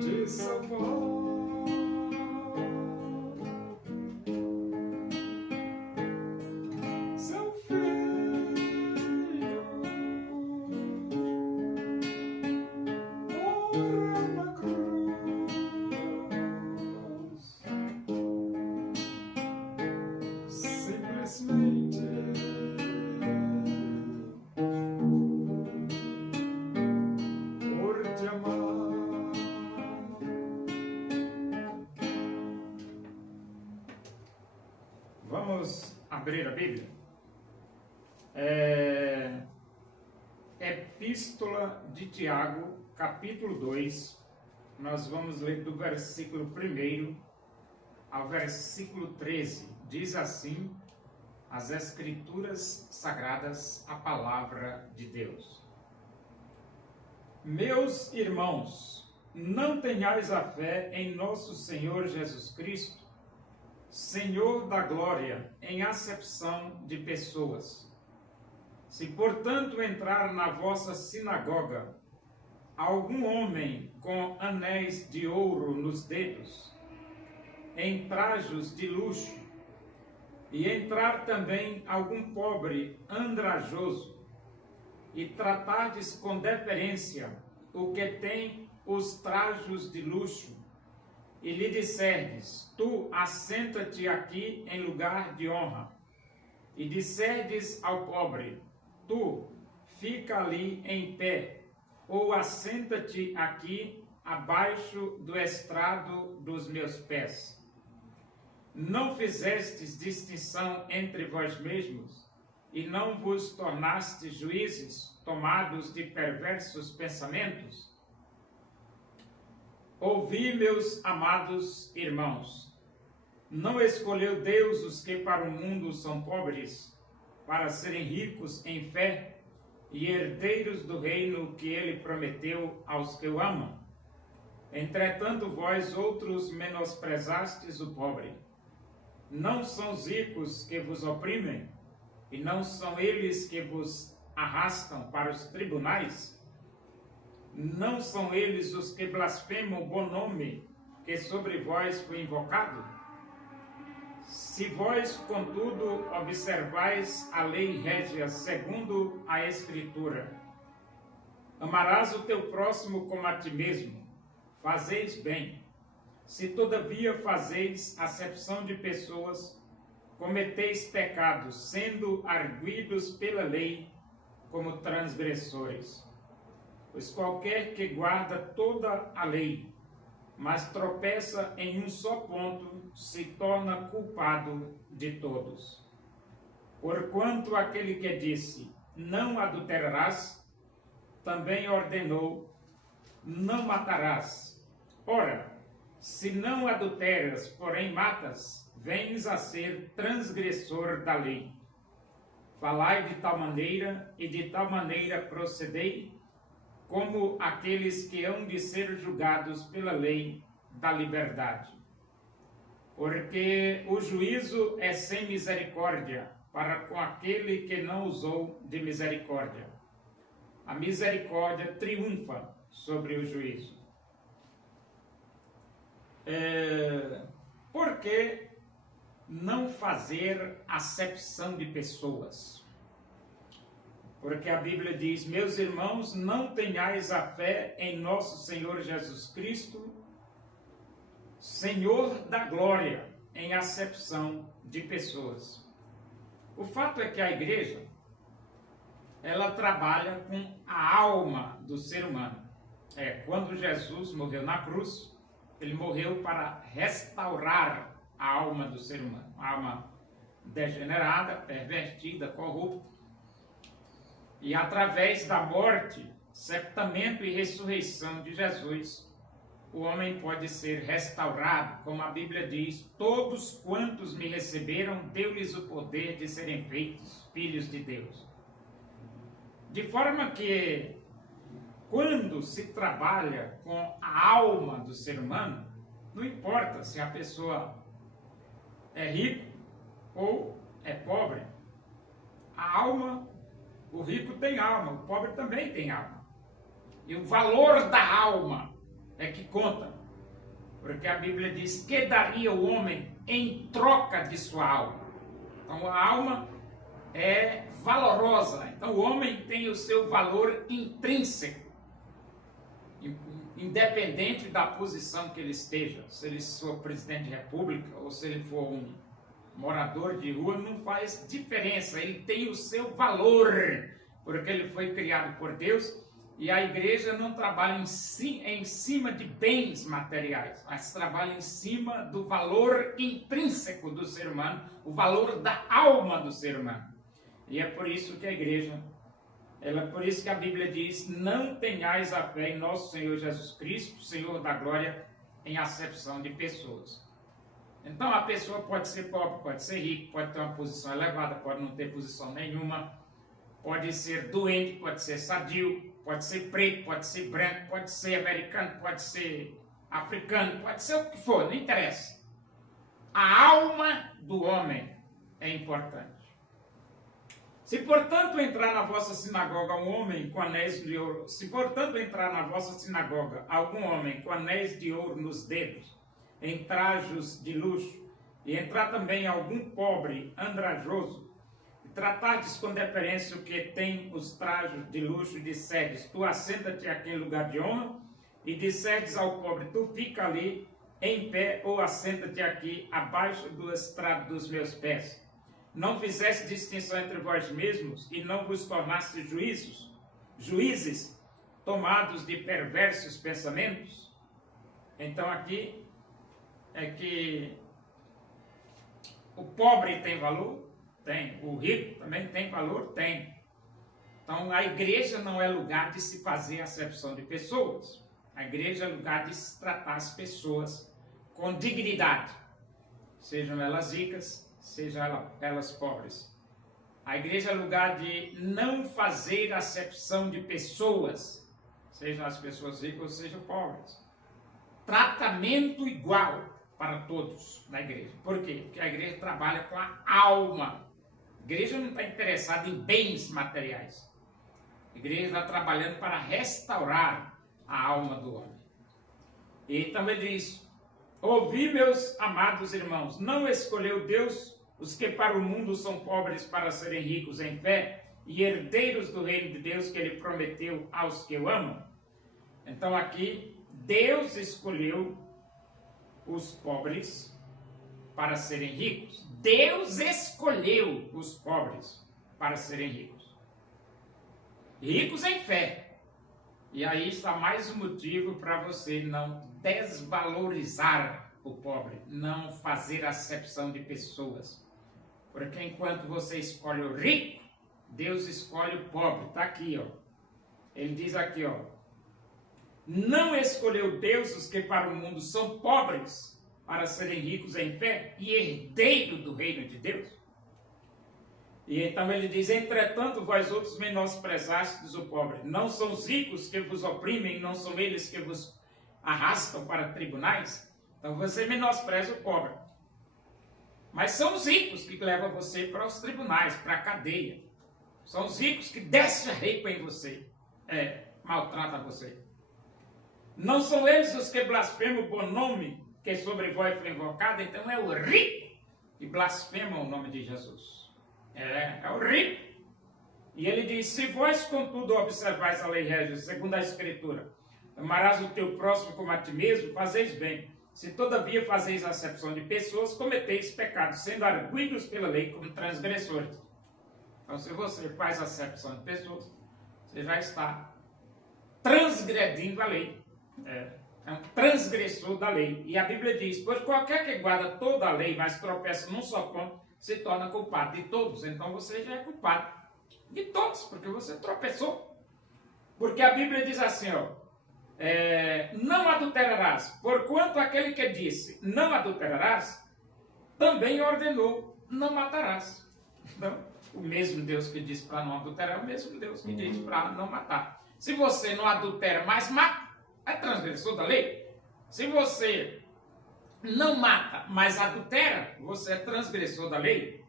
te salvar. Seu filho morreu na cruz, simplesmente por te amar. Vamos abrir a Bíblia. Epístola de Tiago, capítulo 2. Nós vamos ler do versículo 1 ao versículo 13. Diz assim as Escrituras Sagradas, a palavra de Deus. Meus irmãos, não tenhais a fé em nosso Senhor Jesus Cristo, Senhor da glória, em acepção de pessoas. Se, portanto, entrar na vossa sinagoga algum homem com anéis de ouro nos dedos, em trajos de luxo, e entrar também algum pobre andrajoso, e tratardes com deferência o que tem os trajos de luxo, e lhe disserdes, tu assenta-te aqui em lugar de honra, e disserdes ao pobre, tu fica ali em pé, ou assenta-te aqui abaixo do estrado dos meus pés. Não fizestes distinção entre vós mesmos, e não vos tornastes juízes tomados de perversos pensamentos? Ouvi, meus amados irmãos, não escolheu Deus os que para o mundo são pobres, para serem ricos em fé e herdeiros do reino que ele prometeu aos que o amam? Entretanto, vós outros menosprezastes o pobre. Não são os ricos que vos oprimem, e não são eles que vos arrastam para os tribunais? Não são eles os que blasfemam o bom nome que sobre vós foi invocado? Se vós, contudo, observais a lei régia segundo a Escritura, amarás o teu próximo como a ti mesmo, fazeis bem. Se todavia fazeis acepção de pessoas, cometeis pecados, sendo arguidos pela lei como transgressores. Pois qualquer que guarda toda a lei, mas tropeça em um só ponto, se torna culpado de todos. Porquanto aquele que disse, não adulterarás, também ordenou, não matarás. Ora, se não adulteras, porém matas, vens a ser transgressor da lei. Falai de tal maneira, e de tal maneira procedei, como aqueles que hão de ser julgados pela lei da liberdade. Porque o juízo é sem misericórdia para com aquele que não usou de misericórdia. A misericórdia triunfa sobre o juízo. Por que não fazer acepção de pessoas? Porque a Bíblia diz, meus irmãos, não tenhais a fé em nosso Senhor Jesus Cristo, Senhor da glória, em acepção de pessoas. O fato é que a igreja, ela trabalha com a alma do ser humano. Quando Jesus morreu na cruz, ele morreu para restaurar a alma do ser humano. A alma degenerada, pervertida, corrupta. E através da morte, sepultamento e ressurreição de Jesus, o homem pode ser restaurado, como a Bíblia diz, todos quantos me receberam, deu-lhes o poder de serem feitos filhos de Deus. De forma que, quando se trabalha com a alma do ser humano, não importa se a pessoa é rica ou é pobre, a alma tem alma, o pobre também tem alma. E o valor da alma é que conta. Porque a Bíblia diz que daria o homem em troca de sua alma. Então a alma é valorosa. Então o homem tem o seu valor intrínseco. Independente da posição que ele esteja. Se ele for presidente de república ou se ele for um morador de rua, não faz diferença. Ele tem o seu valor. Porque ele foi criado por Deus. E a igreja não trabalha em cima de bens materiais, mas trabalha em cima do valor intrínseco do ser humano, o valor da alma do ser humano. E é por isso que a igreja, por isso que a Bíblia diz, não tenhais a fé em nosso Senhor Jesus Cristo, Senhor da glória, em acepção de pessoas. Então a pessoa pode ser pobre, pode ser rico, pode ter uma posição elevada, pode não ter posição nenhuma, pode ser doente, pode ser sadio, pode ser preto, pode ser branco, pode ser americano, pode ser africano, pode ser o que for, não interessa. A alma do homem é importante. Se, portanto, entrar na vossa sinagoga um homem com anéis de ouro, se, portanto, entrar na vossa sinagoga algum homem com anéis de ouro nos dedos, em trajos de luxo, e entrar também algum pobre andrajoso, tratardes com deferência o que tem os trajos de luxo, e disserdes, tu assenta-te aqui em lugar de honra, e disserdes ao pobre, tu fica ali em pé, ou assenta-te aqui abaixo do estrado dos meus pés. Não fizeste distinção entre vós mesmos, e não vos tornaste juízes, tomados de perversos pensamentos? Então aqui é que o pobre tem valor? Tem. O rico também tem valor? Tem. Então, a igreja não é lugar de se fazer acepção de pessoas. A igreja é lugar de se tratar as pessoas com dignidade. Sejam elas ricas, sejam elas pobres. A igreja é lugar de não fazer acepção de pessoas, sejam as pessoas ricas ou sejam pobres. Tratamento igual para todos na igreja. Por quê? Porque a igreja trabalha com a alma. A igreja não está interessada em bens materiais. A igreja está trabalhando para restaurar a alma do homem. E também diz, ouvi, meus amados irmãos, não escolheu Deus os que para o mundo são pobres para serem ricos em fé e herdeiros do reino de Deus que ele prometeu aos que o amam? Então aqui, Deus escolheu os pobres para serem ricos. Deus escolheu os pobres para serem ricos. Ricos em fé. E aí está mais um motivo para você não desvalorizar o pobre, não fazer acepção de pessoas. Porque enquanto você escolhe o rico, Deus escolhe o pobre. Está aqui, ó. Ele diz aqui, ó. Não escolheu Deus os que para o mundo são pobres, para serem ricos em fé e herdeiro do reino de Deus. E então ele diz, entretanto, vós outros menosprezastes o pobre. Não são os ricos que vos oprimem, não são eles que vos arrastam para tribunais. Então você menospreza o pobre. Mas são os ricos que levam você para os tribunais, para a cadeia. São os ricos que descem a ripa em você, maltratam você. Não são eles os que blasfemam o bom nome que sobre vós foi invocado, então é o rico que blasfema o nome de Jesus. É o rico. E ele diz, se vós contudo observais a lei régia, segundo a Escritura, amarás o teu próximo como a ti mesmo, fazeis bem. Se todavia fazeis acepção de pessoas, cometeis pecados, sendo arguidos pela lei como transgressores. Então se você faz acepção de pessoas, você já está transgredindo a lei. É um transgressor da lei. E a Bíblia diz, pois qualquer que guarda toda a lei, mas tropeça num só ponto, se torna culpado de todos. Então você já é culpado de todos, porque você tropeçou. Porque a Bíblia diz assim, ó, não adulterarás, porquanto aquele que disse, não adulterarás, também ordenou, não matarás. Então, o mesmo Deus que disse para não adulterar, é o mesmo Deus que diz para não matar. Se você não adultera, mas mata, é transgressor da lei. Se você não mata, mas adultera, você é transgressor da lei.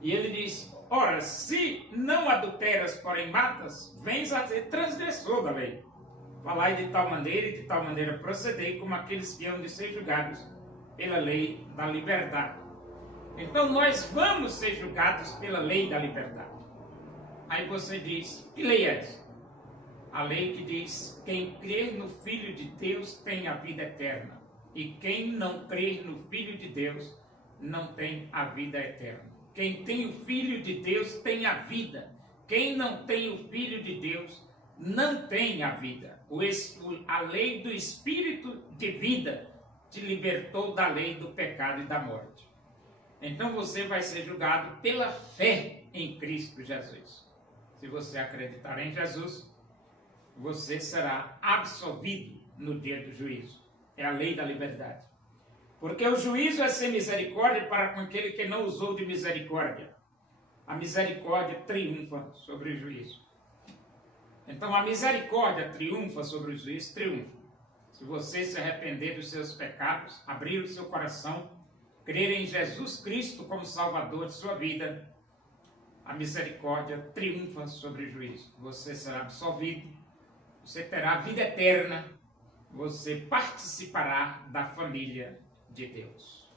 E ele diz: ora, se não adulteras, porém matas, vens a ser transgressor da lei. Falai de tal maneira e de tal maneira procedei como aqueles que hão de ser julgados pela lei da liberdade. Então nós vamos ser julgados pela lei da liberdade. Aí você diz: que lei é essa? A lei que diz: quem crer no Filho de Deus tem a vida eterna. E quem não crer no Filho de Deus não tem a vida eterna. Quem tem o Filho de Deus tem a vida. Quem não tem o Filho de Deus não tem a vida. A lei do Espírito de vida te libertou da lei do pecado e da morte. Então você vai ser julgado pela fé em Cristo Jesus. Se você acreditar em Jesus, você será absolvido no dia do juízo. É a lei da liberdade. Porque o juízo é sem misericórdia para com aquele que não usou de misericórdia. A misericórdia triunfa sobre o juízo. Então a misericórdia triunfa sobre o juízo, triunfa. Se você se arrepender dos seus pecados, abrir o seu coração, crer em Jesus Cristo como Salvador de sua vida, a misericórdia triunfa sobre o juízo. Você será absolvido, você terá a vida eterna, você participará da família de Deus.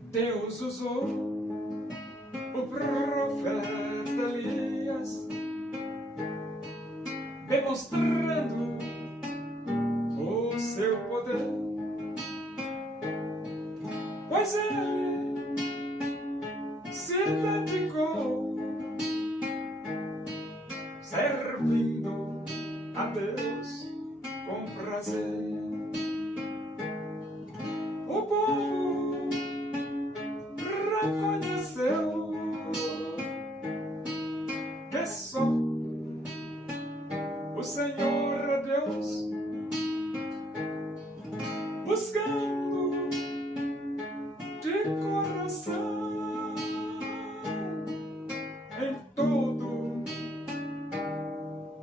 Deus usou o profeta Elias, demonstrando o seu poder, pois ele se dedicou servindo a Deus com prazer. O povo reconheceu que só o Senhor é Deus, buscando de coração em todo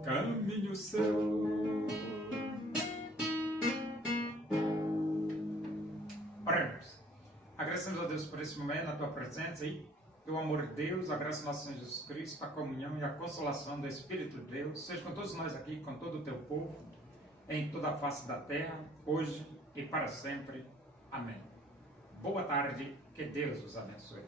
caminho seu. Oremos. Agradecemos a Deus por esse momento, a tua presença aí, pelo amor de Deus, a graça do nosso Senhor Jesus Cristo, a comunhão e a consolação do Espírito de Deus, seja com todos nós aqui, com todo o teu povo, em toda a face da terra, hoje e para sempre. Amém. Boa tarde, que Deus os abençoe.